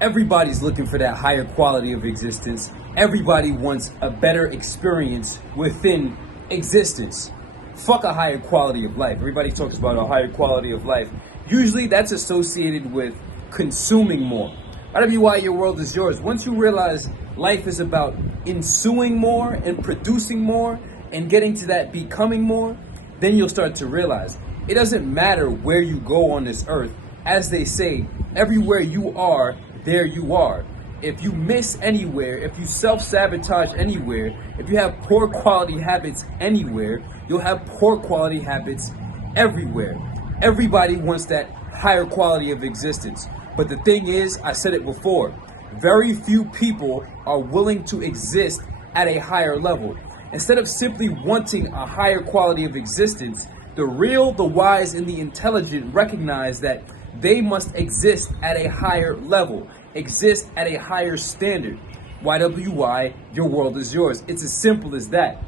Everybody's looking for that higher quality of existence. Everybody wants a better experience within existence. Fuck a higher quality of life. Everybody talks about a higher quality of life. Usually that's associated with consuming more. That'll be why your world is yours. Once you realize life is about ensuing more and producing more and getting to that becoming more, then you'll start to realize it doesn't matter where you go on this earth. As they say, everywhere you are, there you are. If you miss anywhere, if you self-sabotage anywhere, if you have poor quality habits anywhere, you'll have poor quality habits everywhere. Everybody wants that higher quality of existence. But the thing is, I said it before, very few people are willing to exist at a higher level. Instead of simply wanting a higher quality of existence, the real, the wise, and the intelligent recognize that they must exist at a higher level, exist at a higher standard. YWY, your world is yours. It's as simple as that.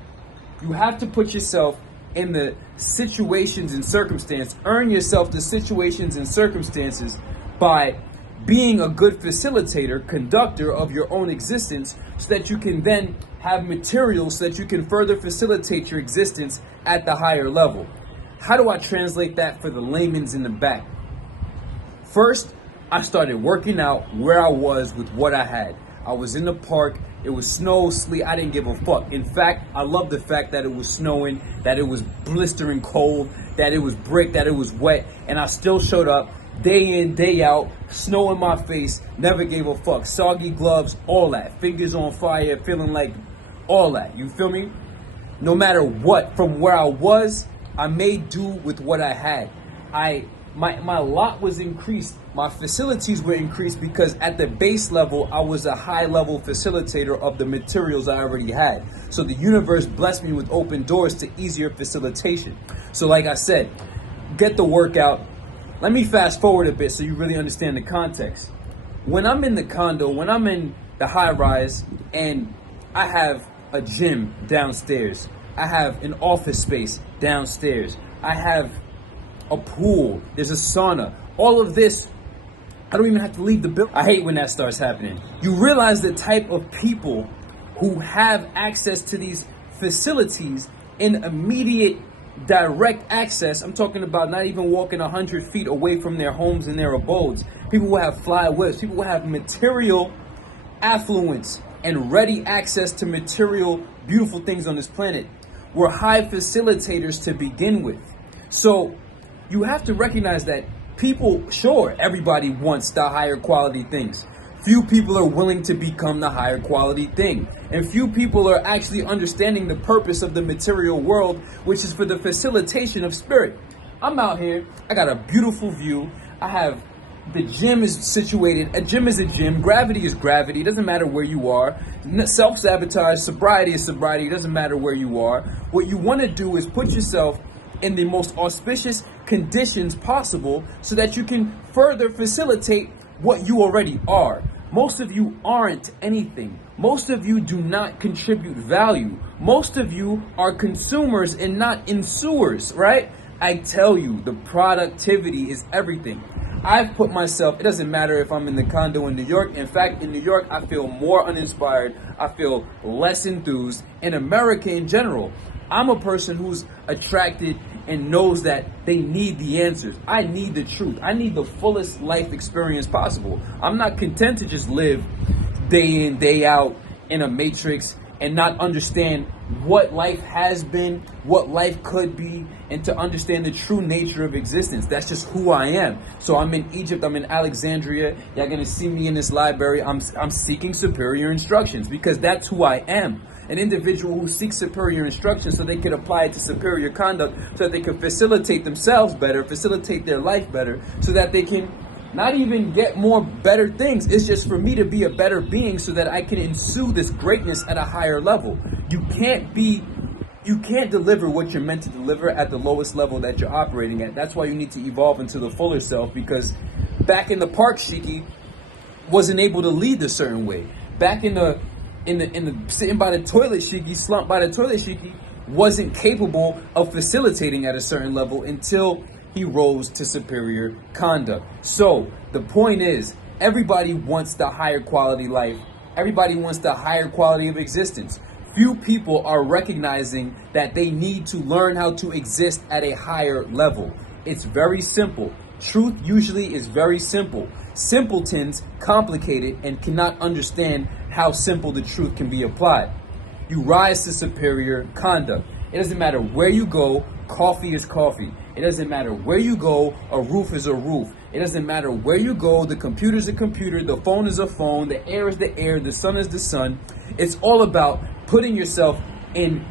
You have to put yourself in the situations and circumstances, earn yourself the situations and circumstances by being a good facilitator, conductor of your own existence, so that you can then have materials so that you can further facilitate your existence at the higher level. How do I translate that for the layman's in the back? First, I started working out where I was with what I had. I was in the park, it was snow, sleet, I didn't give a fuck. In fact, I love the fact that it was snowing, that it was blistering cold, that it was brick, that it was wet, and I still showed up day in, day out, snow in my face, never gave a fuck. Soggy gloves, all that. Fingers on fire, feeling like all that. You feel me? No matter what, from where I was, I made do with what I had. My lot was increased. My facilities were increased because at the base level, I was a high level facilitator of the materials I already had. So the universe blessed me with open doors to easier facilitation. So like I said, get the workout. Let me fast forward a bit so you really understand the context. When I'm in the condo, when I'm in the high rise and I have a gym downstairs, I have an office space downstairs, I have a pool, there's a sauna, all of this, I don't even have to leave the building. I hate when that starts happening. You realize the type of people who have access to these facilities in immediate direct access. I'm talking about not even walking 100 feet away from their homes and their abodes. People who have fly whips, people who have material affluence and ready access to material, beautiful things on this planet. We're high facilitators to begin with. So you have to recognize that people, sure, everybody wants the higher quality things. Few people are willing to become the higher quality thing. And few people are actually understanding the purpose of the material world, which is for the facilitation of spirit. I'm out here, I got a beautiful view. I have, the gym is situated, a gym is a gym, gravity is gravity, it doesn't matter where you are. Self-sabotage, sobriety is sobriety, it doesn't matter where you are. What you want to do is put yourself in the most auspicious conditions possible so that you can further facilitate what you already are. Most of you aren't anything. Most of you do not contribute value. Most of you are consumers and not ensuers, right? I tell you, the productivity is everything. I've put myself, it doesn't matter if I'm in the condo in New York. In fact, in New York, I feel more uninspired. I feel less enthused. In America in general, I'm a person who's attracted and knows that they need the answers. I need the truth. I need the fullest life experience possible. I'm not content to just live day in, day out in a matrix and not understand what life has been, what life could be, and to understand the true nature of existence. That's just who I am. So I'm in Egypt, I'm in Alexandria. Y'all gonna see me in this library. I'm seeking superior instructions because that's who I am. An individual who seeks superior instruction so they can apply it to superior conduct, so that they can facilitate themselves better, facilitate their life better, so that they can not even get more better things. It's just for me to be a better being so that I can ensue this greatness at a higher level. You can't deliver what you're meant to deliver at the lowest level that you're operating at. That's why you need to evolve into the fuller self, because back in the park, Sheikhy wasn't able to lead a certain way. Back in the sitting by the toilet, Sheikhy, slumped by the toilet, Sheikhy wasn't capable of facilitating at a certain level until he rose to superior conduct. So the point is, Everybody wants the higher quality life. Everybody wants the higher quality of existence. Few people are recognizing that they need to learn how to exist at a higher level. It's very simple. Truth usually is very simple. Simpletons complicate it and cannot understand how simple the truth can be applied. You rise to superior conduct. It doesn't matter where you go, coffee is coffee. It doesn't matter where you go, a roof is a roof. It doesn't matter where you go, the computer is a computer, the phone is a phone, the air is the air, the sun is the sun. It's all about putting yourself in,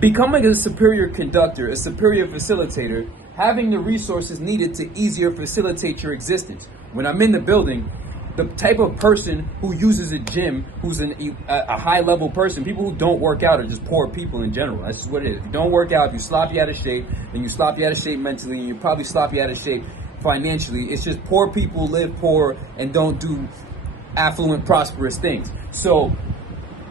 becoming a superior conductor, a superior facilitator, having the resources needed to easier facilitate your existence. When I'm in the building, the type of person who uses a gym, who's a high-level person, people who don't work out are just poor people in general. That's just what it is. If you don't work out, if you sloppy out of shape, then you sloppy out of shape mentally, and you're probably sloppy out of shape financially. It's just poor people live poor and don't do affluent, prosperous things. So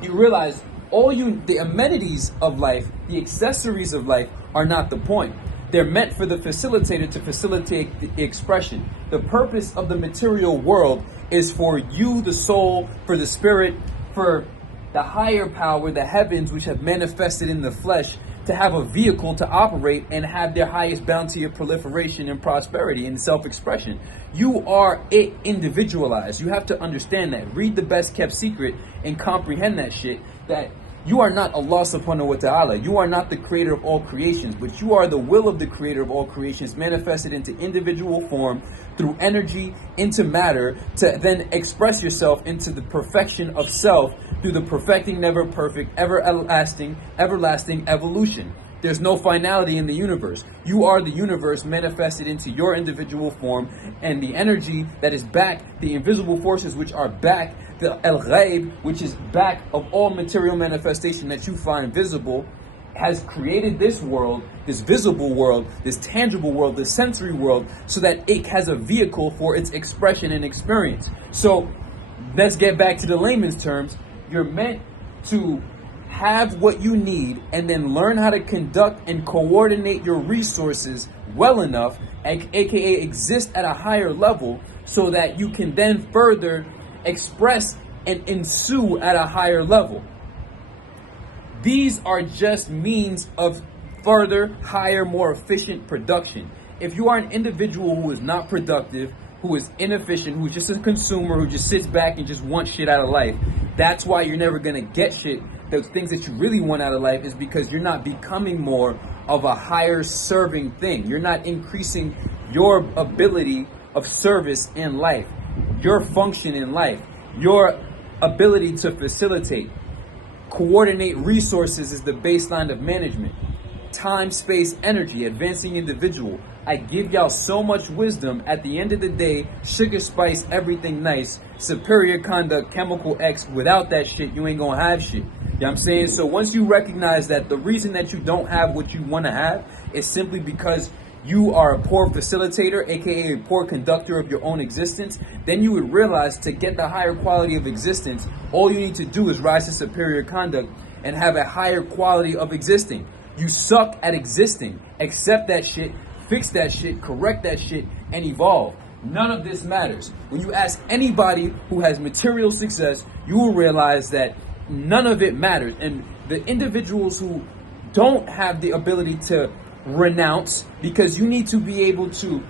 you realize the amenities of life, the accessories of life are not the point. They're meant for the facilitator to facilitate the expression. The purpose of the material world is for you, the soul, for the spirit, for the higher power, the heavens, which have manifested in the flesh, to have a vehicle to operate and have their highest bounty of proliferation and prosperity and self-expression. You are it individualized. You have to understand that. Read the best kept secret and comprehend that shit, that you are not Allah subhanahu wa ta'ala. You are not the creator of all creations, but you are the will of the creator of all creations manifested into individual form through energy into matter to then express yourself into the perfection of self through the perfecting, never perfect, everlasting evolution. There's no finality in the universe. You are the universe manifested into your individual form, and the energy that is back, the invisible forces which are back, the 𝐿-ghayb, which is back of all material manifestation that you find visible, has created this world, this visible world, this tangible world, this sensory world, so that it has a vehicle for its expression and experience. So let's get back to the layman's terms. You're meant to have what you need and then learn how to conduct and coordinate your resources well enough, aka exist at a higher level, so that you can then further express and ensue at a higher level. These are just means of further, higher, more efficient production. If you are an individual who is not productive, who is inefficient, who's just a consumer, who just sits back and just wants shit out of life, that's why you're never gonna get shit. Those things that you really want out of life is because you're not becoming more of a higher serving thing. You're not increasing your ability of service in life, your function in life, your ability to facilitate. Coordinate resources is the baseline of management. Time, space, energy, advancing individual. I give y'all so much wisdom. At the end of the day, sugar, spice, everything nice, superior conduct, chemical X. Without that shit, you ain't gonna have shit. You know what I'm saying? So once you recognize that the reason that you don't have what you want to have is simply because you are a poor facilitator, aka a poor conductor of your own existence, then you would realize to get the higher quality of existence, all you need to do is rise to superior conduct and have a higher quality of existing. You suck at existing. Accept that shit, fix that shit, correct that shit, and evolve. None of this matters. When you ask anybody who has material success, you will realize that none of it matters. And the individuals who don't have the ability to renounce, because you need to be able to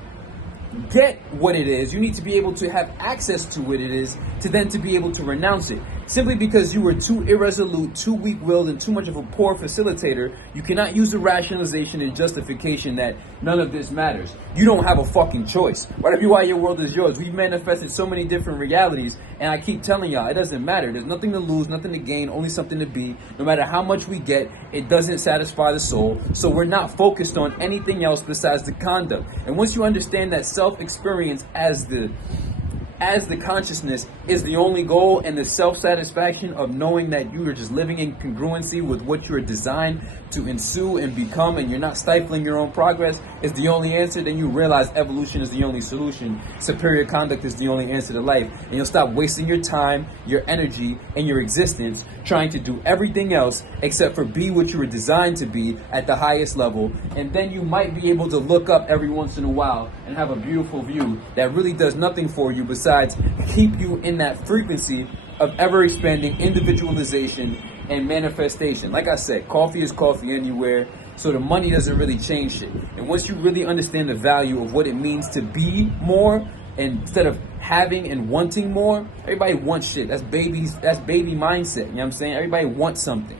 get what it is, you need to be able to have access to what it is, to then to be able to renounce it. Simply because you were too irresolute, too weak-willed, and too much of a poor facilitator, you cannot use the rationalization and justification that none of this matters. You don't have a fucking choice. Whatever why your world is yours. We've manifested so many different realities, and I keep telling y'all, it doesn't matter. There's nothing to lose, nothing to gain, only something to be. No matter how much we get, it doesn't satisfy the soul, so we're not focused on anything else besides the conduct. And once you understand that self-experience as the consciousness is the only goal, and the self-satisfaction of knowing that you are just living in congruency with what you are designed to ensue and become, and you're not stifling your own progress, is the only answer, then you realize evolution is the only solution. Superior conduct is the only answer to life. And you'll stop wasting your time, your energy, and your existence trying to do everything else except for be what you were designed to be at the highest level. And then you might be able to look up every once in a while and have a beautiful view that really does nothing for you besides besides keep you in that frequency of ever-expanding individualization and manifestation. Like I said, coffee is coffee anywhere, so the money doesn't really change shit. And once you really understand the value of what it means to be more, instead of having and wanting more, everybody wants shit. That's baby mindset, you know what I'm saying? Everybody wants something.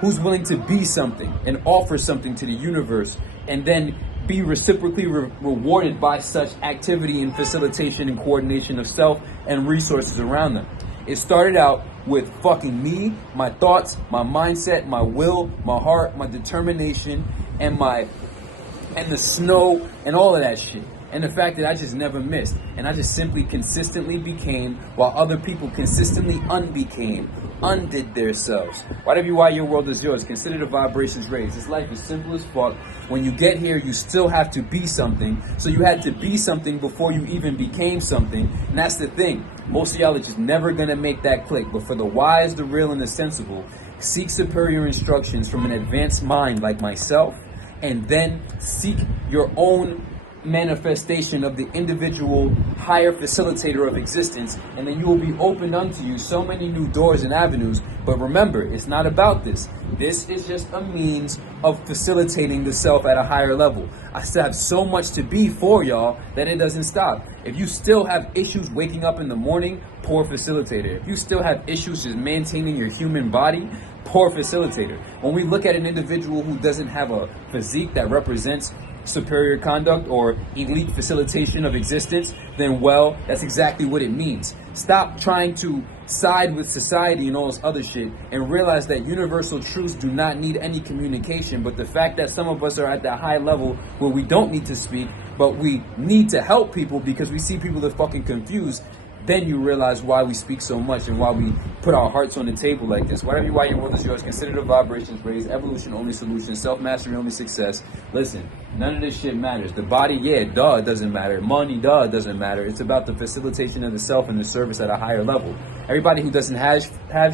Who's willing to be something and offer something to the universe and then be reciprocally rewarded by such activity and facilitation and coordination of self and resources around them? It started out with fucking me, my thoughts, my mindset, my will, my heart, my determination, and the snow and all of that shit. And the fact that I just never missed. And I just simply consistently became, while other people consistently undid themselves. Whatever you are, your world is yours. Consider the vibrations raised. This life is simple as fuck. When you get here, you still have to be something. So you had to be something before you even became something. And that's the thing. Most of y'all are just never going to make that click. But for the wise, the real, and the sensible, seek superior instructions from an advanced mind like myself. And then seek your own manifestation of the individual higher facilitator of existence, and then you will be opened unto you so many new doors and avenues. But remember, it's not about this. This is just a means of facilitating the self at a higher level. I still have so much to be for y'all that it doesn't stop. If you still have issues waking up in the morning, poor facilitator. If you still have issues just maintaining your human body, poor facilitator. When we look at an individual who doesn't have a physique that represents superior conduct or elite facilitation of existence, then well, that's exactly what it means. Stop trying to side with society and all this other shit and realize that universal truths do not need any communication. But the fact that some of us are at that high level where we don't need to speak, but we need to help people because we see people that are fucking confused, then you realize why we speak so much and why we put our hearts on the table like this. Whatever you are, your world is yours. Consider the vibrations raised. Evolution only solution. Self-mastery only success. Listen, none of this shit matters. The body, yeah, duh, it doesn't matter. Money, duh, it doesn't matter. It's about the facilitation of the self and the service at a higher level. Everybody who doesn't have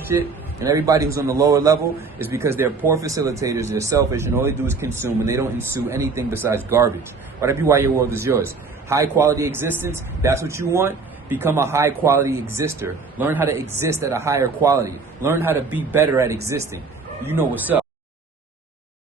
shit and everybody who's on the lower level is because they're poor facilitators, they're selfish, and all they do is consume, and they don't ensue anything besides garbage. Whatever you are, your world is yours. High quality existence, that's what you want? Become a high quality exister. Learn how to exist at a higher quality. Learn how to be better at existing. You know what's up.